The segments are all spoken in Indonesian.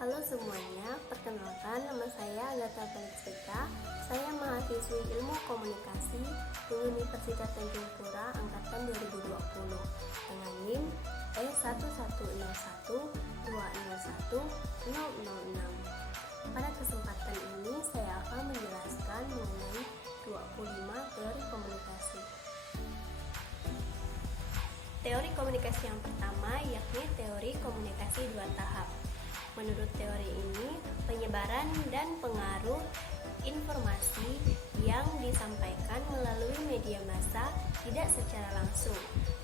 Halo semuanya, perkenalkan nama saya Agatha Felixita. Saya mahasiswi Ilmu Komunikasi di Universitas Tanjung Pura angkatan 2020 dengan NIM E1101201006. Pada kesempatan ini saya akan menjelaskan mengenai 25 teori komunikasi. Teori komunikasi yang pertama yakni teori komunikasi dua tahap. Menurut teori ini, penyebaran dan pengaruh informasi yang disampaikan melalui media massa tidak secara langsung,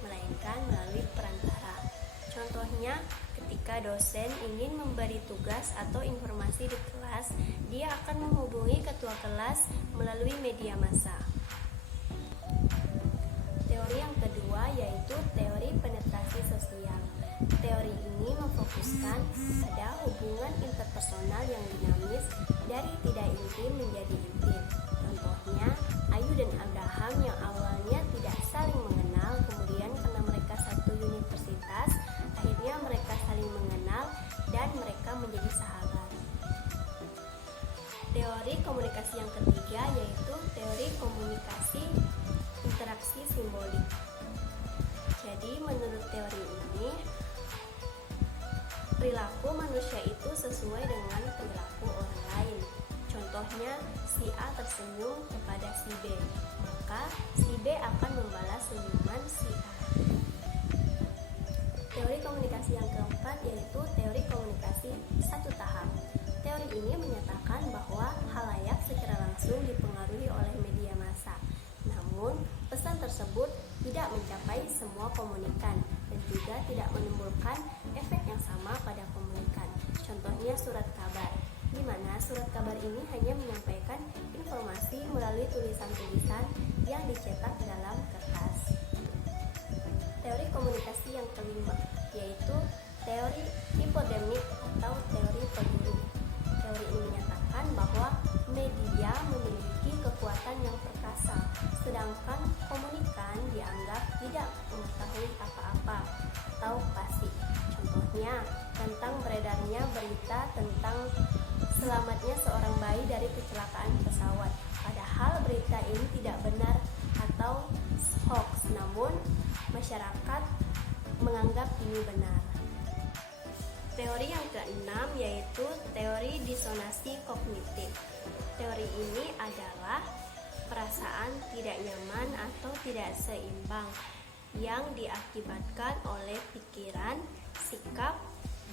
melainkan melalui perantara. Contohnya, ketika dosen ingin memberi tugas atau informasi di kelas, dia akan menghubungi ketua kelas melalui media massa. Teori yang kedua yaitu teori penetrasi sosial. Teori ini memfokuskan pada hubungan interpersonal yang dinamis dari tidak intim menjadi intim. Contohnya, Ayu dan Abraham yang awalnya tidak saling mengenal, kemudian karena mereka satu universitas, akhirnya mereka saling mengenal dan mereka menjadi sahabat. Teori komunikasi yang ketiga yaitu teori komunikasi interaksi simbolik. Jadi menurut teori ini, perilaku manusia itu sesuai dengan perilaku orang lain. Contohnya, si A tersenyum kepada si B, maka si B akan membalas senyuman si A. Teori komunikasi yang keempat yaitu teori komunikasi satu tahap. Teori ini menyatakan bahwa khalayak secara langsung dipengaruhi oleh media massa. Namun, pesan tersebut tidak mencapai semua komunikan dan juga tidak menimbulkan efek yang sama pada komunikan. Contohnya surat kabar, di mana surat kabar ini hanya menyampaikan informasi melalui tulisan-tulisan yang dicetak dalam kertas. Teori komunikasi yang kelima yaitu teori hipodemik atau teori pemburu. Teori ini menyatakan bahwa media memiliki kekuatan yang perkasa, sedangkan komunikan dianggap tidak mengetahui apa-apa atau pasif. Contohnya, tentang beredarnya berita tentang selamatnya seorang bayi dari kecelakaan pesawat. Padahal berita ini tidak benar atau hoax, namun masyarakat menganggap ini benar. Teori yang keenam yaitu teori disonansi kognitif. Teori ini adalah perasaan tidak nyaman atau tidak seimbang yang diakibatkan oleh pikiran, sikap,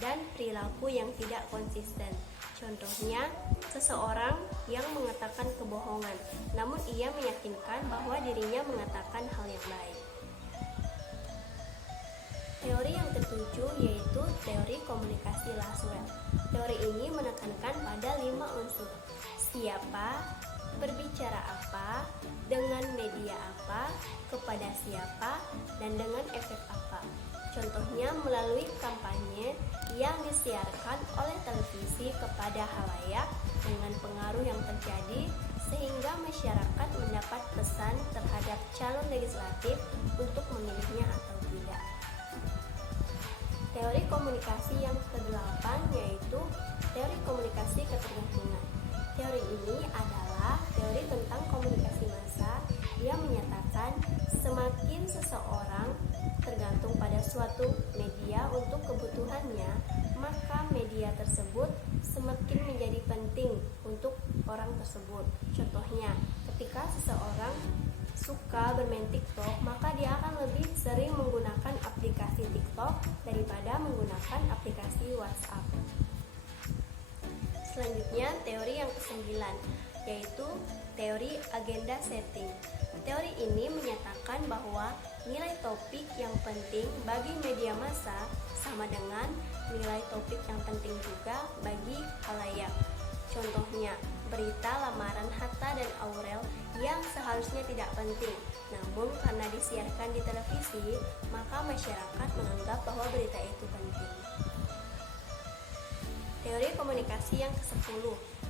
dan perilaku yang tidak konsisten. Contohnya, seseorang yang mengatakan kebohongan, namun ia meyakinkan bahwa dirinya mengatakan hal yang baik. Teori yang ketujuh yaitu teori komunikasi Laswell. Teori ini menekankan pada 5 unsur: siapa, berbicara apa, dengan media apa, kepada siapa, dan dengan efek apa. Contohnya melalui kampanye yang disiarkan oleh televisi kepada khalayak dengan pengaruh yang terjadi sehingga masyarakat mendapat pesan terhadap calon legislatif untuk memilihnya atau tidak. Teori komunikasi yang ke-8 yaitu teori komunikasi ketergantungan. Teori ini adalah teori tentang komunikasi massa yang menyatakan semakin seseorang tergantung pada suatu media untuk kebutuhannya, maka media tersebut semakin menjadi penting untuk orang tersebut. Contohnya, ketika seseorang suka bermain TikTok, maka dia akan lebih sering menggunakan aplikasi TikTok daripada menggunakan aplikasi WhatsApp. Selanjutnya, teori yang ke-9 yaitu teori agenda setting. Teori ini menyatakan bahwa nilai topik yang penting bagi media massa sama dengan nilai topik yang penting juga bagi khalayak. Contohnya, berita lamaran Hatta dan Aurel yang seharusnya tidak penting, namun karena disiarkan di televisi, maka masyarakat menganggap bahwa berita itu penting. Teori komunikasi yang ke-10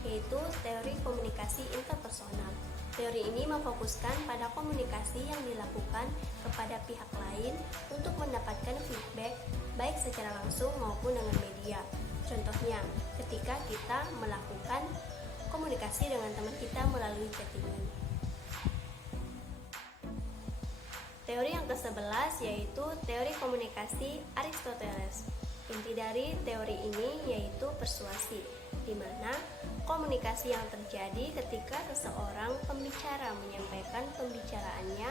yaitu teori komunikasi interpersonal. Teori ini memfokuskan pada komunikasi yang dilakukan kepada pihak lain untuk mendapatkan feedback baik secara langsung maupun dengan media. Contohnya, ketika ketika kita melakukan komunikasi dengan teman kita melalui chattingan. Teori yang ke-11 yaitu teori komunikasi Aristoteles. Inti dari teori ini yaitu persuasi, di mana komunikasi yang terjadi ketika seseorang pembicara menyampaikan pembicaraannya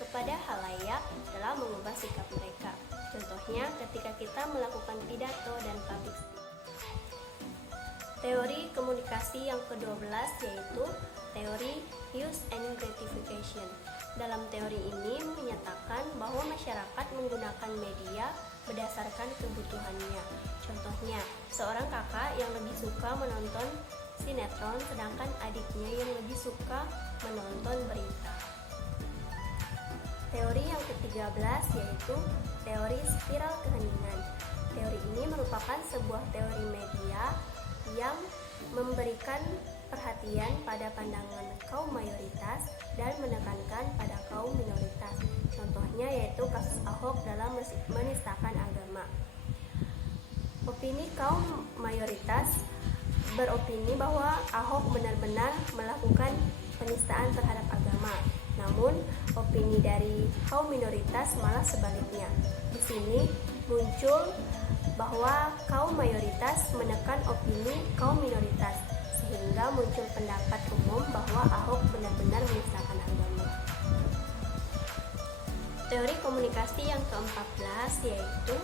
kepada halayak dalam mengubah sikap mereka. Contohnya ketika kita melakukan pidato dan public speaking. Teori komunikasi yang ke-12 yaitu teori use and gratification. Dalam teori ini menyatakan bahwa masyarakat menggunakan media berdasarkan kebutuhannya. Contohnya, seorang kakak yang lebih suka menonton sinetron sedangkan adiknya yang lebih suka menonton berita. Teori yang ke-13 yaitu teori spiral keheningan. Teori ini merupakan sebuah teori media yang memberikan perhatian pada pandangan kaum mayoritas dan menekankan pada kaum minoritas. Contohnya yaitu kasus Ahok dalam menistakan agama. Opini kaum mayoritas beropini bahwa Ahok benar-benar melakukan penistaan terhadap agama. Namun, opini dari kaum minoritas malah sebaliknya. Di sini muncul bahwa kaum mayoritas menekan opini kaum minoritas, sehingga muncul pendapat umum bahwa Ahok benar-benar menistakan agama. Teori komunikasi yang ke-14 yaitu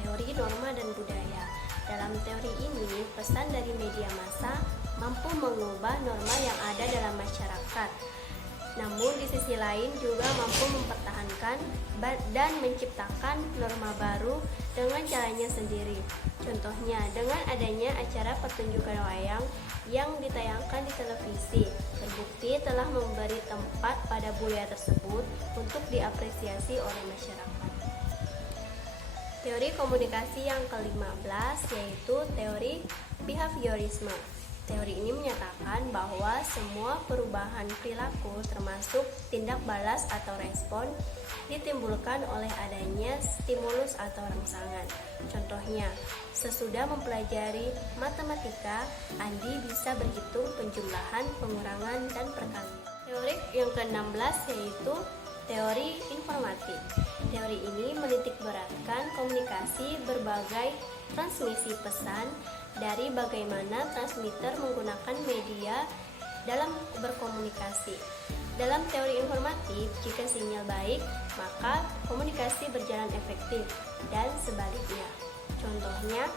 teori norma dan budaya. Dalam teori ini, pesan dari media massa mampu mengubah norma yang ada dalam masyarakat. Namun di sisi lain juga mampu mempertahankan dan menciptakan norma baru dengan caranya sendiri. Contohnya dengan adanya acara pertunjukan wayang yang ditayangkan di televisi, terbukti telah memberi tempat pada budaya tersebut untuk diapresiasi oleh masyarakat. Teori komunikasi yang ke-15 yaitu teori behaviorisme. Teori ini menyatakan bahwa semua perubahan perilaku termasuk tindak balas atau respon ditimbulkan oleh adanya stimulus atau rangsangan. Contohnya, sesudah mempelajari matematika, Andi bisa berhitung penjumlahan, pengurangan, dan perkalian. Teori yang ke-16 yaitu teori informatif. Teori ini menitikberatkan komunikasi berbagai transmisi pesan dari bagaimana transmitter menggunakan media dalam berkomunikasi. Dalam teori informatif, jika sinyal baik, maka komunikasi berjalan efektif dan sebaliknya. Contohnya,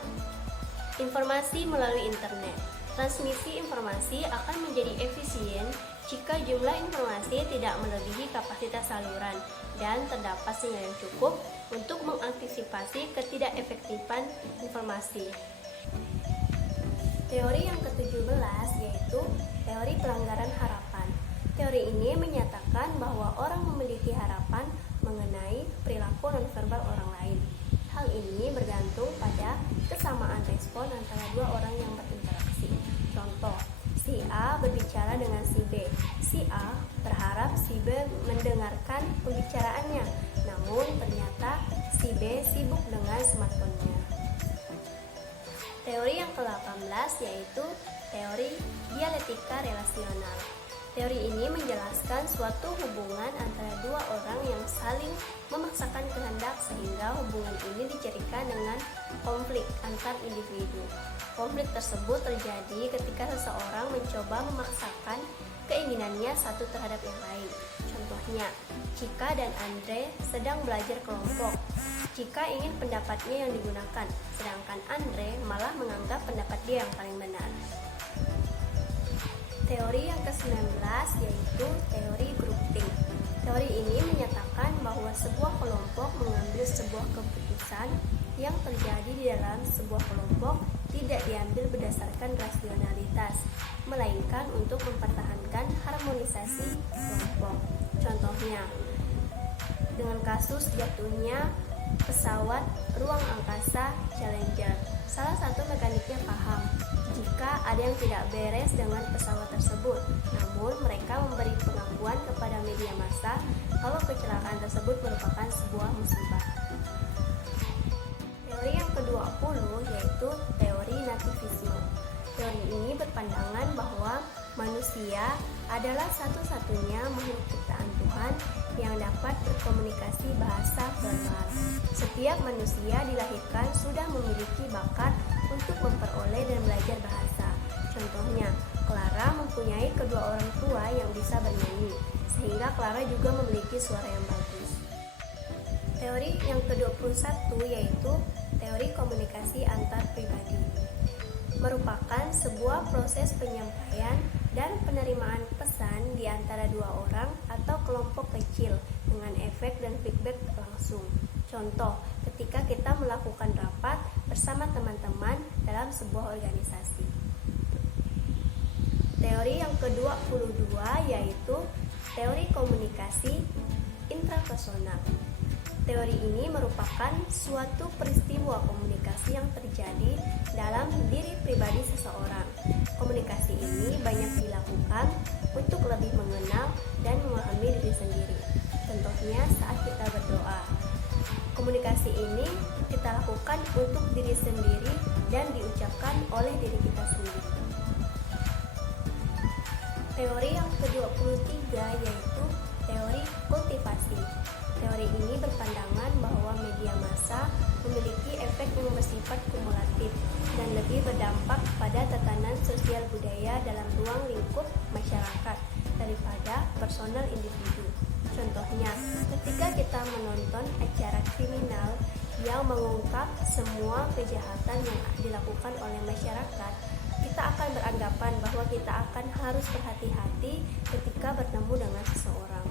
informasi melalui internet. Transmisi informasi akan menjadi efisien jika jumlah informasi tidak melebihi kapasitas saluran dan terdapat sinyal yang cukup untuk mengantisipasi ketidakefektifan informasi. Teori yang ke-17 yaitu teori pelanggaran harapan. Teori ini menyatakan bahwa orang memiliki harapan mengenai perilaku nonverbal orang lain. Hal ini bergantung pada kesamaan respon antara dua orang yang berinteraksi. Contoh, si A berbicara dengan si B. Si A berharap si B mendengarkan pembicaraannya, namun ternyata si B sibuk dengan smartphone-nya. Teori yang ke-18 yaitu teori dialektika relasional. Teori ini menjelaskan suatu hubungan antara dua orang yang saling memaksakan kehendak sehingga hubungan ini dicirikan dengan konflik antar individu. Konflik tersebut terjadi ketika seseorang mencoba memaksakan keinginannya satu terhadap yang lain. Contohnya, Cika dan Andre sedang belajar kelompok. Cika ingin pendapatnya yang digunakan, sedangkan Andre malah menganggap pendapat dia yang paling benar. Teori yang ke-19 yaitu teori grouping. Teori ini menyatakan bahwa sebuah kelompok mengambil sebuah keputusan yang terjadi di dalam sebuah kelompok tidak diambil berdasarkan rasionalitas, melainkan untuk mempertahankan harmonisasi kelompok. Contohnya, dengan kasus jatuhnya pesawat ruang angkasa Challenger. Salah satu mekaniknya paham jika ada yang tidak beres dengan pesawat tersebut, namun mereka memberi pengakuan kepada media massa kalau kecelakaan tersebut merupakan sebuah musibah. Teori yang ke-20 yaitu teori nativisme. Teori ini berpandangan bahwa manusia adalah satu-satunya makhluk ciptaan Tuhan yang dapat berkomunikasi bahasa verbal. Setiap manusia dilahirkan sudah memiliki bakat untuk memperoleh dan belajar bahasa. Contohnya, Clara mempunyai kedua orang tua yang bisa bernyanyi, sehingga Clara juga memiliki suara yang bagus. Teori yang ke-21 yaitu teori komunikasi antar pribadi. Merupakan sebuah proses penyampaian dan penerimaan pesan di antara dua orang atau kelompok kecil dengan efek dan feedback langsung. Contoh, ketika kita melakukan rapat bersama teman-teman dalam sebuah organisasi. Teori yang ke-22 yaitu teori komunikasi intrapersonal. Teori ini merupakan suatu peristiwa komunikasi yang terjadi dalam diri pribadi seseorang. Komunikasi ini banyak dilakukan untuk lebih mengenal dan memahami diri sendiri. Contohnya saat kita berdoa. Komunikasi ini kita lakukan untuk diri sendiri dan diucapkan oleh diri kita sendiri. Teori yang ke-23 yaitu teori kultivasi. Teori ini berpandangan bahwa media massa memiliki efek yang bersifat kumulatif dan lebih berdampak pada tatanan sosial budaya dalam ruang lingkup masyarakat daripada personal individu. Contohnya, ketika kita menonton acara kriminal yang mengungkap semua kejahatan yang dilakukan oleh masyarakat, kita akan beranggapan bahwa kita akan harus berhati-hati ketika bertemu dengan seseorang.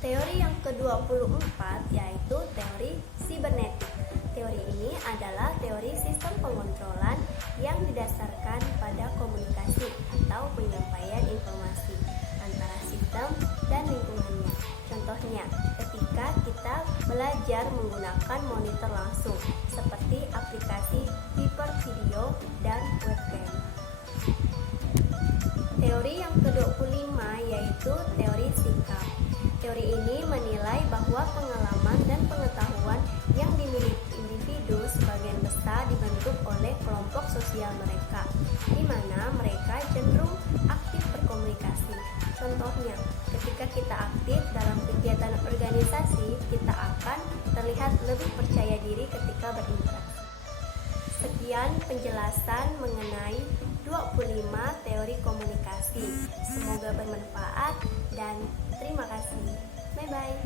Teori yang ke-24 yaitu teori sibernetik. Teori ini adalah teori sistem pengontrolan yang didasarkan pada komunikasi atau penyampaian informasi antara sistem dan lingkungannya. Contohnya, ketika kita belajar menggunakan monitor langsung seperti aplikasi hipervideo dan webcam. Teori yang ke-25 yaitu teori sikap. Teori ini menilai bahwa pengalaman dan pengetahuan yang dimiliki individu sebagian besar dibentuk oleh kelompok sosial mereka, di mana mereka cenderung aktif berkomunikasi. Contohnya, ketika kita aktif dalam kegiatan organisasi, kita akan terlihat lebih percaya diri ketika berinteraksi. Sekian penjelasan mengenai 25 teori komunikasi. Semoga bermanfaat dan terima kasih. Bye-bye.